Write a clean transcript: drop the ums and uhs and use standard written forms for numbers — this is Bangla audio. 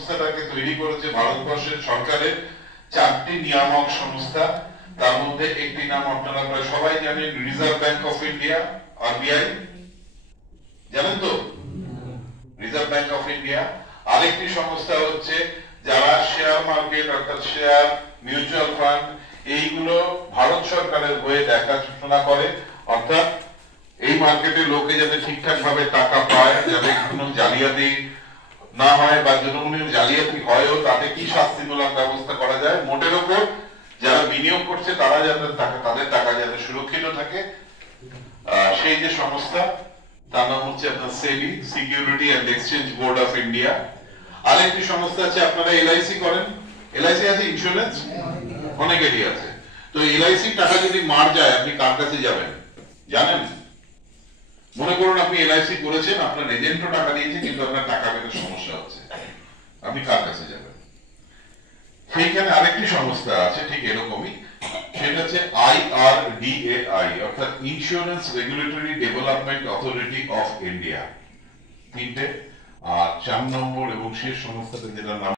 সংস্থাটাকে তৈরি করেছে ভারতবর্ষের সরকারের 4টি নিয়ামক সংস্থা। তার মধ্যে একটি নাম আপনারা প্রায় সবাই জানেন, reserve bank of India, RBI, জানেন তো? Reserve bank of India. আরেকটি সংস্থা হচ্ছে যারা শেয়ার মার্কেট অর্থাৎ শেয়ার, মিউচুয়াল ফান্ড এইগুলো ভারত সরকারের হয়ে দেখাশোনা করে, অর্থাৎ এই মার্কেটে লোকে যাতে ঠিকঠাক ভাবে টাকা পায়, যাতে কোনো জালিয়াতি না হয় বা কোনো জালিয়াতি হয়ও তাতে কি শাস্তিমূলক ব্যবস্থা করা যায়। মোটের উপর যারা বিনিয়োগ করছে তারা যাতে তাদের টাকা যাতে সুরক্ষিত থাকে, সেই যে সংস্থা তার নাম হচ্ছে আপনার SEBI, security and exchange board of India. আরেকটি সংস্থা আছে, আপনারা এলআইসি করেন, এলআইসি আছে, ইন্স্যুরেন্স অনেকেরই আছে। তো এলআইসি টাকা যদি মার যায় আপনি কার কাছে যাবেন জানেন? মনে করুন আপনি এলআইসি করেছেন, আপনার এজেন্টও টাকা দিয়েছে কিন্তু আপনার টাকা পেতে সমস্যা হচ্ছে, আপনি কার কাছে যাবেন? সেইখানে আরেকটি সংস্থা আছে ঠিক এরকমই, সেটা হচ্ছে IRDAI অর্থাৎ insurance regulatory development authority of India. তিনটে। আর 4 নম্বর এবং শেষ সংস্থাটা যেটা নাম